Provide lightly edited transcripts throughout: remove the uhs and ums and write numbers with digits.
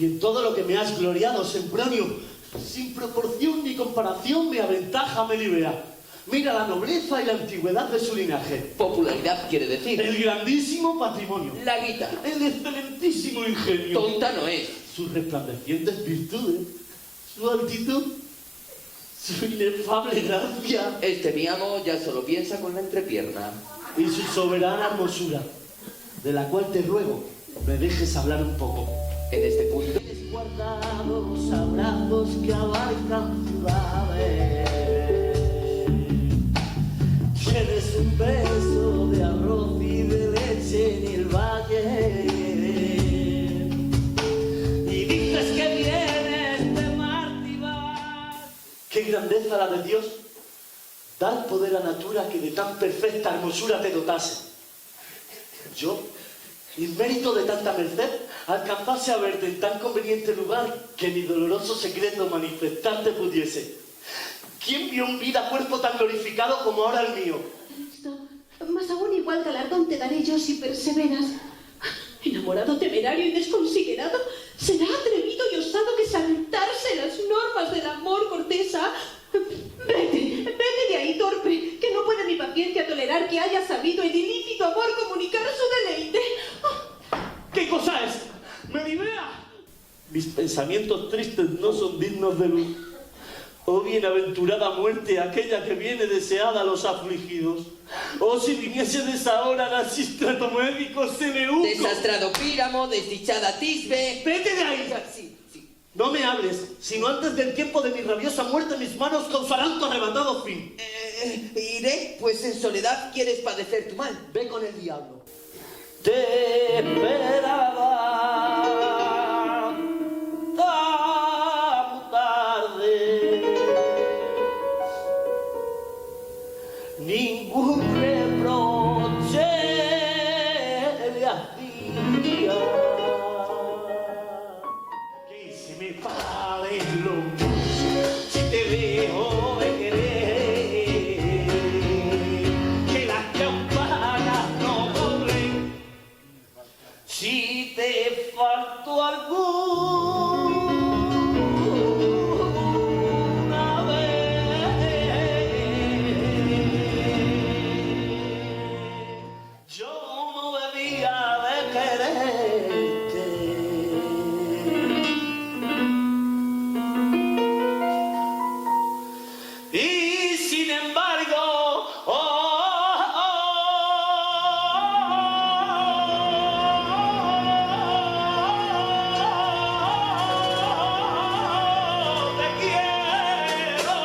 Y en todo lo que me has gloriado, Sempronio, sin proporción ni comparación me aventaja Melibea. Mira la nobleza y la antigüedad de su linaje. Popularidad quiere decir. El grandísimo patrimonio. La guita. El excelentísimo ingenio. Tonta no es. Sus resplandecientes virtudes. Su altitud. Su inefable gracia. Este mi amo ya solo piensa con la entrepierna. Y su soberana hermosura, de la cual te ruego me dejes hablar un poco. En este punto. Tienes guardados abrazos que abarcan ciudades. Tienes un beso de arroz y de leche en el valle. Y dices que vienes de Marte y vas. ¡Qué grandeza la de Dios! Dar poder a natura que de tan perfecta hermosura te dotase. Yo, en mérito de tanta merced, alcanzase a verte en tan conveniente lugar que mi doloroso secreto manifestarte pudiese. ¿Quién vio en vida cuerpo tan glorificado como ahora el mío? Mas aún igual galardón te daré yo si perseveras. Enamorado, temerario y desconsiderado, será atrevido y osado que saltarse las normas del amor cortesa. Vete de ahí, torpe, que no puede mi paciencia tolerar que haya sabido el ilícito amor comunicar su deleite. ¿Qué cosa es? ¡Melibea! Mis pensamientos tristes no son dignos de luz. Oh bienaventurada muerte, aquella que viene deseada a los afligidos. Oh, si viniesedes ahora al asistrato médico Seleuco. Desastrado Píramo, desdichada Tisbe. ¡Vete de ahí! Sí, sí. No me hables, sino antes del tiempo de mi rabiosa muerte mis manos causarán tu arrebatado fin. Iré, pues en soledad quieres padecer tu mal. Ve con el diablo. Te esperaba tan tarde. Ningún reproche le hacía. Que se me pare lo mismo si te dejo de querer. Que las campanas no corren si te faltó alguna vez. Yo no debía de quererte. Y sin embargo, te quiero.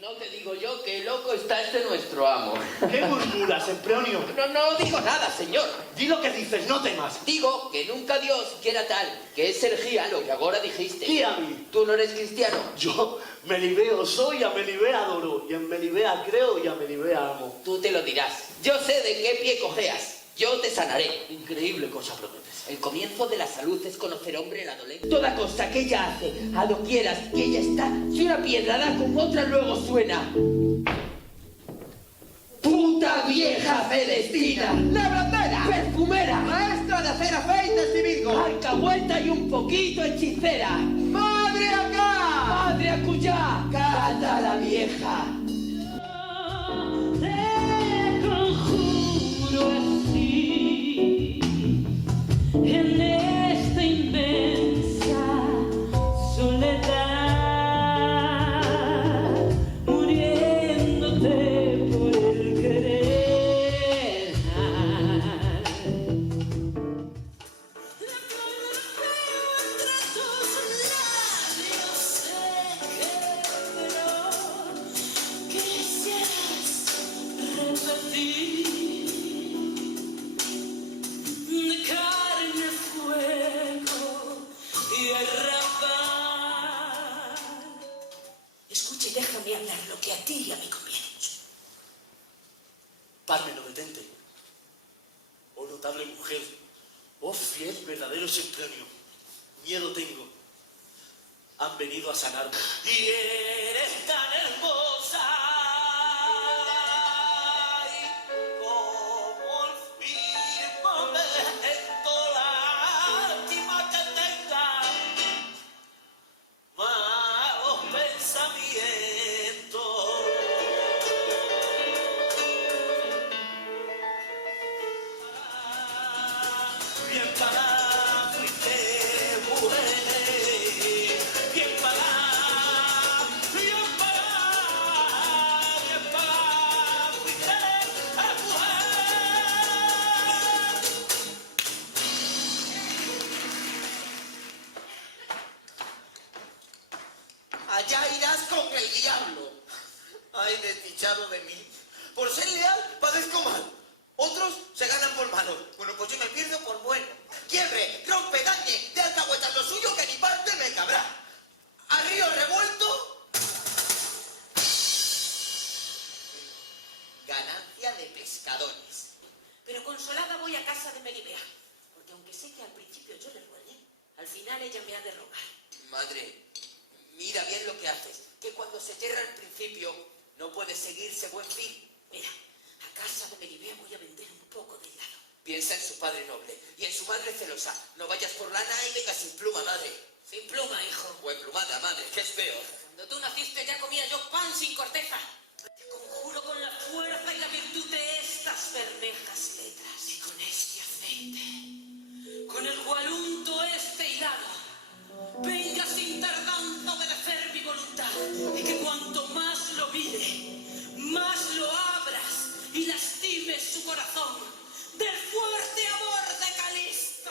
No te digo yo que loco está este nuestro amo. ¿Qué murmuras, Sempronio? No digo nada, señor. Di lo que dices, no temas. Digo que nunca Dios quiera tal, que es herejía lo que ahora dijiste. ¿Qué a mí? Tú no eres cristiano. Yo Melibeo soy, a Melibea adoro, y en Melibea creo y a Melibea amo. Tú te lo dirás. Yo sé de qué pie cojeas. Yo te sanaré. Increíble cosa prometes. El comienzo de la salud es conocer hombre la dolencia. Toda cosa que ella hace, a lo quieras que ella está, si una piedra da con otra luego suena. Puta vieja celestina, labradora, perfumera, Maestra de hacer afeites y virgo. alcahueta y un poquito hechicera. ¡Madre acá! Madre acullá, canta la vieja. Te conjuro así, en esta inmensa soledad, muriéndote por el querer. De carne, fuego y arrabal. Escucha y déjame hablar lo que a ti y a mí conviene. Pármeno, detente. Oh notable mujer, oh fiel, verdadero Sempronio, miedo tengo. Han venido a sanarme. Y eres tan hermosa. Como el firmamento la pagá fuiste, mujer, bien pagá, bien pagá, bien pagá fuiste, mujer. Allá irás con el diablo. Ay, desdichado de mí. Por ser leal, padezco mal. Otros se ganan por malo. Bueno, pues yo me pierdo por bueno. Quiebre, rompe, dañe, de alcahuetas lo suyo que ni parte me cabrá. A río revuelto, ganancia de pescadores. Pero consolada voy a casa de Melibea, porque aunque sé que al principio yo le ruegué, al final ella me ha de rogar. Madre, mira bien lo que haces, que cuando se yerra el principio no puede seguirse buen fin. Mira, a casa de Melibea voy a vender un poco de helado. Piensa en su padre noble y en su madre celosa. No vayas por lana y venga sin pluma, madre. Sin pluma, hijo. O emplumada, madre, que es peor. Cuando tú naciste ya comía yo pan sin corteza. Te conjuro con la fuerza y la virtud de estas bermejas letras y con este aceite, con el cual unto este hilado, venga sin tardanza a obedecer mi voluntad, y que cuanto más lo mire, más lo abras y lastimes su corazón del fuerte amor de Calisto.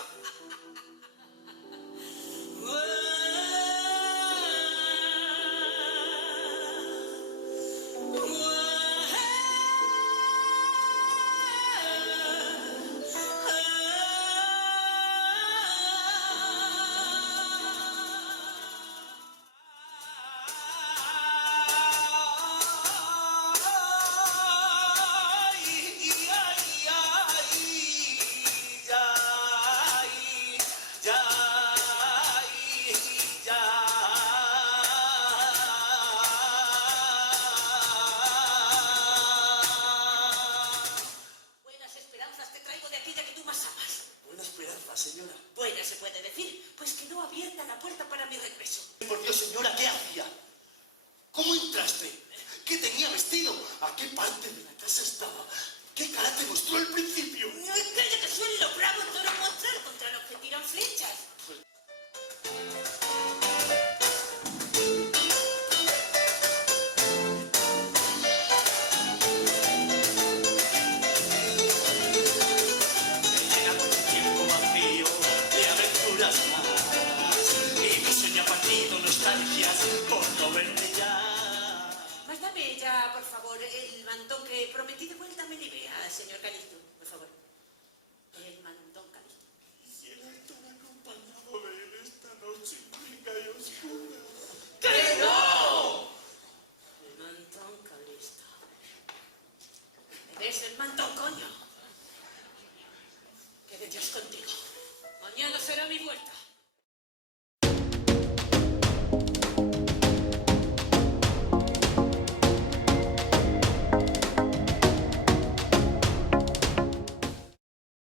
Buenas esperanzas te traigo de aquella que tú más amas. Buena esperanza, señora. Buena se puede decir, pues quedó abierta la puerta para mi regreso. Por Dios, señora, ¿qué hacía? ¿Cómo entraste? ¿Qué tenía vestido? ¿A qué parte de la casa estaba? ¿Qué cara te mostró al principio? No es que haya que suelo bravo toro mostrar contra el objetivo.